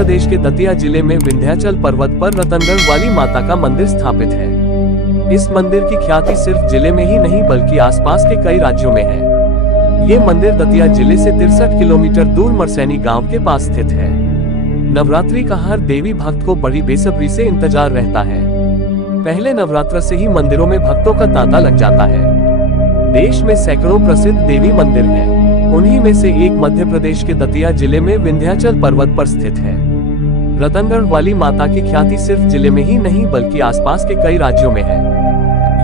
प्रदेश के दतिया जिले में विंध्याचल पर्वत पर रतनगढ़ वाली माता का मंदिर स्थापित है। इस मंदिर की ख्याति सिर्फ जिले में ही नहीं बल्कि आसपास के कई राज्यों में है। ये मंदिर दतिया जिले से 63 किलोमीटर दूर मरसैनी गांव के पास स्थित है। नवरात्रि का हर देवी भक्त को बड़ी बेसब्री से इंतजार रहता है। पहले नवरात्र से ही मंदिरों में भक्तों का तांता लग जाता है। देश में सैकड़ों प्रसिद्ध देवी मंदिर हैं। उन्हीं में से एक मध्य प्रदेश के दतिया जिले में विंध्याचल पर्वत पर स्थित है। रतनगढ़ वाली माता की ख्याति सिर्फ जिले में ही नहीं बल्कि आसपास के कई राज्यों में है।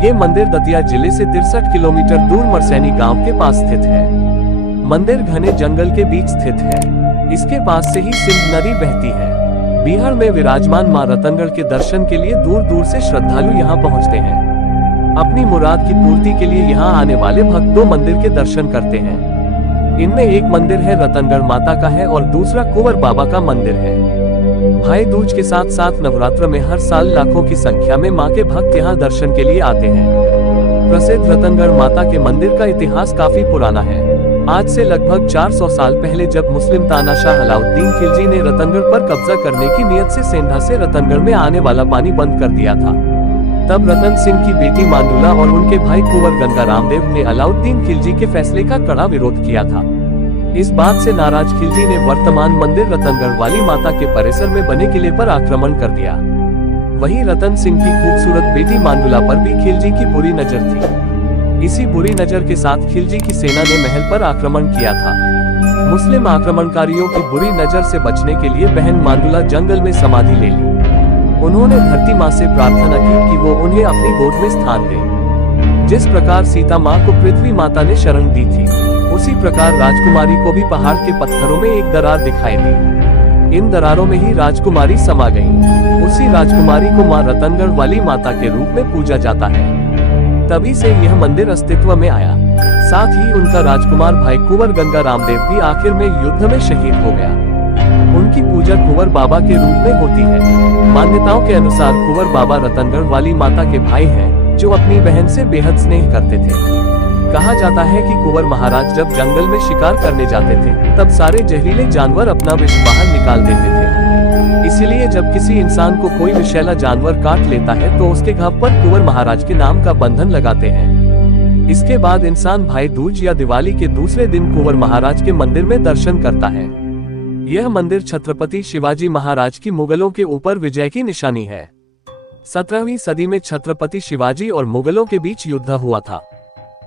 ये मंदिर दतिया जिले से 63 किलोमीटर दूर मरसैनी गांव के पास स्थित है। मंदिर घने जंगल के बीच स्थित है। इसके पास से ही सिंध नदी बहती है। बिहार में विराजमान मां रतनगढ़ के दर्शन के लिए दूर दूर से श्रद्धालु यहाँ पहुँचते हैं। अपनी मुराद की पूर्ति के लिए यहाँ आने वाले भक्त दो मंदिर के दर्शन करते हैं। इनमें एक मंदिर है रतनगढ़ माता का है और दूसरा कुंवर बाबा का मंदिर है। भाई दूज के साथ साथ नवरात्र में हर साल लाखों की संख्या में मां के भक्त यहाँ दर्शन के लिए आते हैं। प्रसिद्ध रतनगढ़ माता के मंदिर का इतिहास काफी पुराना है। आज से लगभग 400 साल पहले जब मुस्लिम तानाशाह अलाउद्दीन खिलजी ने रतनगढ़ पर कब्जा करने की नियत से सेंधा से रतनगढ़ में आने वाला पानी बंद कर दिया था, तब रतन सिंह की बेटी मांडुला और उनके भाई कुंवर गंगा रामदेव ने अलाउद्दीन खिलजी के फैसले का कड़ा विरोध किया था। इस बात से नाराज खिलजी ने वर्तमान मंदिर रतनगढ़ वाली माता के परिसर में बने किले पर आक्रमण कर दिया। वहीं रतन सिंह की खूबसूरत बेटी मांडुला पर भी खिलजी की बुरी नजर थी। इसी बुरी नजर के साथ खिलजी की सेना ने महल पर आक्रमण किया था। मुस्लिम आक्रमणकारियों की बुरी नजर से बचने के लिए बहन मांडुला जंगल में समाधि ले ली। उन्होंने धरती माँ से प्रार्थना की कि वो उन्हें अपनी गोद में स्थान दे। जिस प्रकार सीता माँ को पृथ्वी माता ने शरण दी थी, उसी प्रकार राजकुमारी को भी पहाड़ के पत्थरों में एक दरार दिखाई दी। इन दरारों में ही राजकुमारी समा गई। उसी राजकुमारी को माँ रतनगढ़ वाली माता के रूप में पूजा जाता है। तभी से यह मंदिर अस्तित्व में आया। साथ ही उनका राजकुमार भाई कुंवर गंगा रामदेव भी आखिर में युद्ध में शहीद हो गया। उनकी पूजा कुंवर बाबा के रूप में होती है। मान्यताओं के अनुसार कुंवर बाबा रतनगढ़ वाली माता के भाई हैं, जो अपनी बहन से बेहद स्नेह करते थे। कहा जाता है कि कुंवर महाराज जब जंगल में शिकार करने जाते थे, तब सारे जहरीले जानवर अपना विष बाहर निकाल देते थे। इसीलिए जब किसी इंसान को कोई विषैला जानवर काट लेता है तो उसके घाव पर कुंवर महाराज के नाम का बंधन लगाते हैं। इसके बाद इंसान भाई दूज या दिवाली के दूसरे दिन कुंवर महाराज के मंदिर में दर्शन करता है। यह मंदिर छत्रपति शिवाजी महाराज की मुगलों के ऊपर विजय की निशानी है। 17वीं सदी में छत्रपति शिवाजी और मुगलों के बीच युद्ध हुआ था।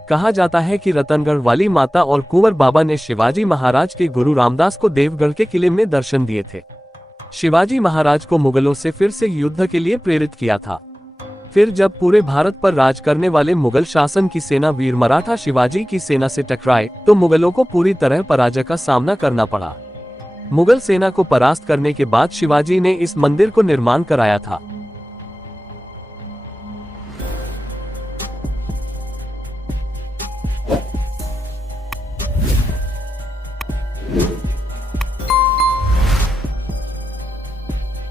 कहा जाता है कि रतनगढ़ वाली माता और कुंवर बाबा ने शिवाजी महाराज के गुरु रामदास को देवगढ़ के किले में दर्शन दिए थे। शिवाजी महाराज को मुगलों से फिर से युद्ध के लिए प्रेरित किया था। फिर जब पूरे भारत पर राज करने वाले मुगल शासन की सेना वीर मराठा शिवाजी की सेना से टकराए तो मुगलों को पूरी तरह पराजय का सामना करना पड़ा। मुगल सेना को परास्त करने के बाद शिवाजी ने इस मंदिर को निर्माण कराया था।